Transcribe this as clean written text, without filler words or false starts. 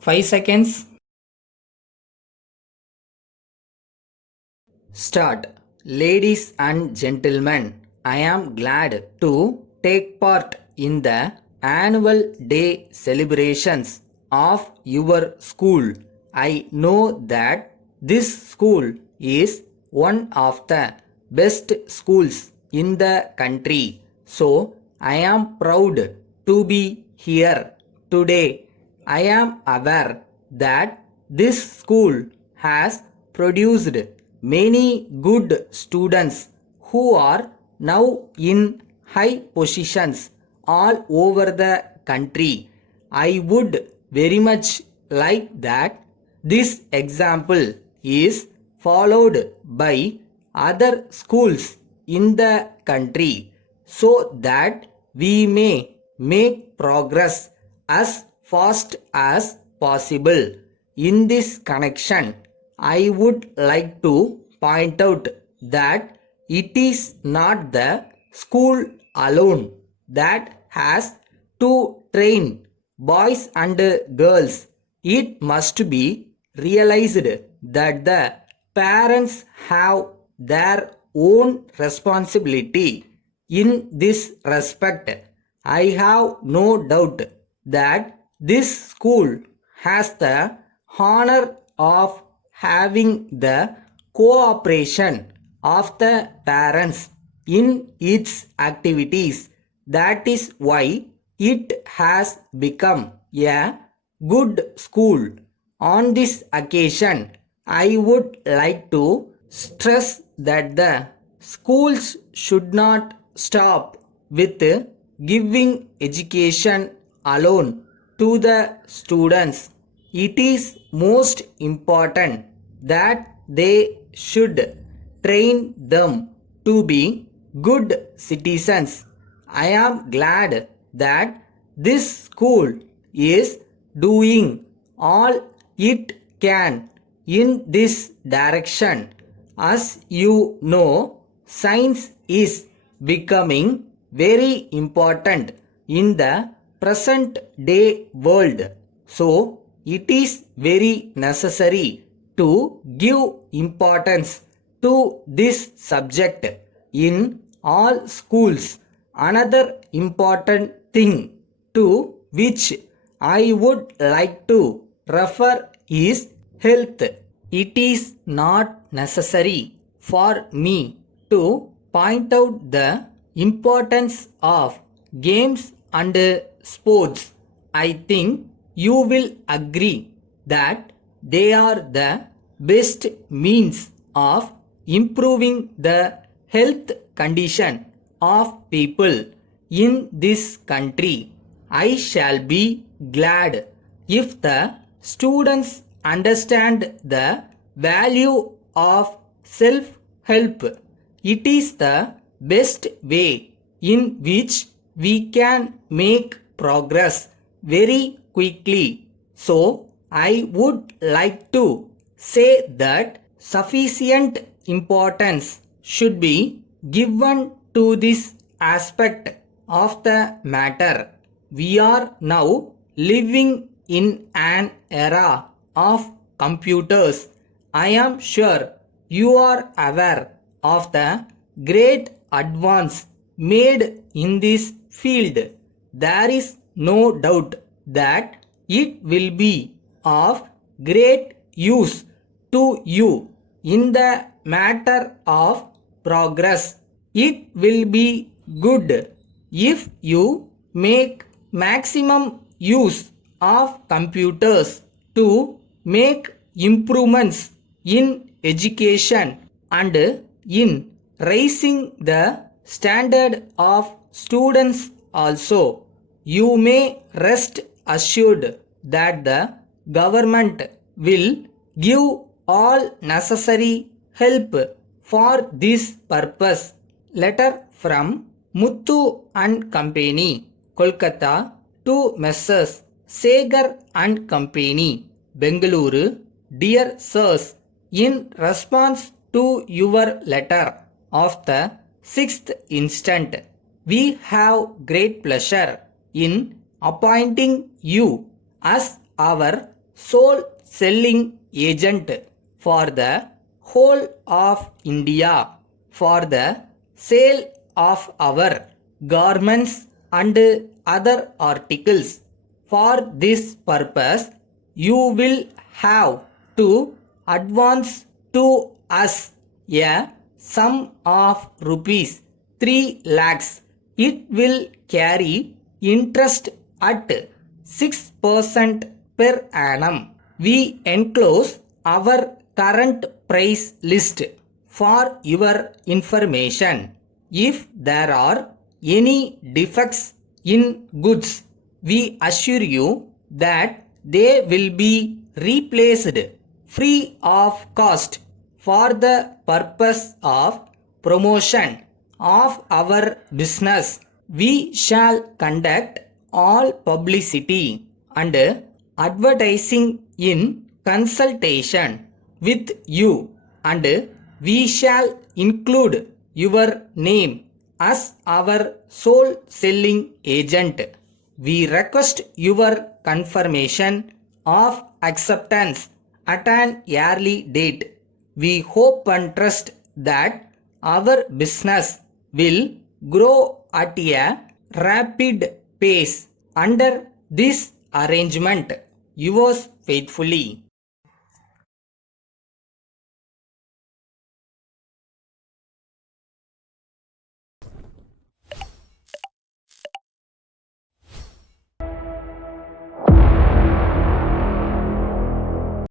5 seconds. Start. Ladies and gentlemen, I am glad to take part in the annual day celebrations of your school. I know that this school is one of the best schools in the country. So I am proud to be here today. I am aware that this school has produced many good students who are now in high positions all over the country. I would very much like that this example is followed by other schools in the country so that we may make progress as fast as possible. In this connection, I would like to point out that it is not the school alone that has to train boys and girls. It must be realized that the parents have their own responsibility in this respect. I have no doubt that this school has the honor of having the cooperation of the parents in its activities. That is why it has become a good school. On this occasion, I would like to stress that the schools should not stop with giving education alone to the students. It is most important that they should train them to be good citizens. I am glad that this school is doing all it can in this direction. As you know, science is becoming very important in the present day world. So, it is very necessary to give importance to this subject in all schools. Another important thing to which I would like to refer is health. It is not necessary for me to point out the importance of games and sports. I think you will agree that they are the best means of improving the health condition of people in this country. I shall be glad if the students understand the value of self help. It is the best way in which we can make progress very quickly. So, I would like to say that sufficient importance should be given to this aspect of the matter. We are now living in an era of computers. I am sure you are aware of the great advance made in this field. There is no doubt that it will be of great use to you in the matter of progress. It will be good if you make maximum use of computers to make improvements in education and in raising the standard of students also. You may rest assured that the government will give all necessary help for this purpose. Letter from Muthu and Company, Kolkata to Messrs. Segar and Company, Bengaluru. Dear Sirs, in response to your letter of the 6th instant, we have great pleasure in appointing you as our sole selling agent for the whole of India for the sale of our garments and other articles. For this purpose, you will have to advance to us a sum of rupees 3 lakhs. It will carry interest at 6% per annum. We enclose our current price list for your information. If there are any defects in goods, we assure you that they will be replaced free of cost. For the purpose of promotion of our business, we shall conduct all publicity and advertising in consultation with you, and we shall include your name as our sole selling agent. We request your confirmation of acceptance at an early date. We hope and trust that our business will grow at a rapid pace under this arrangement. Yours faithfully.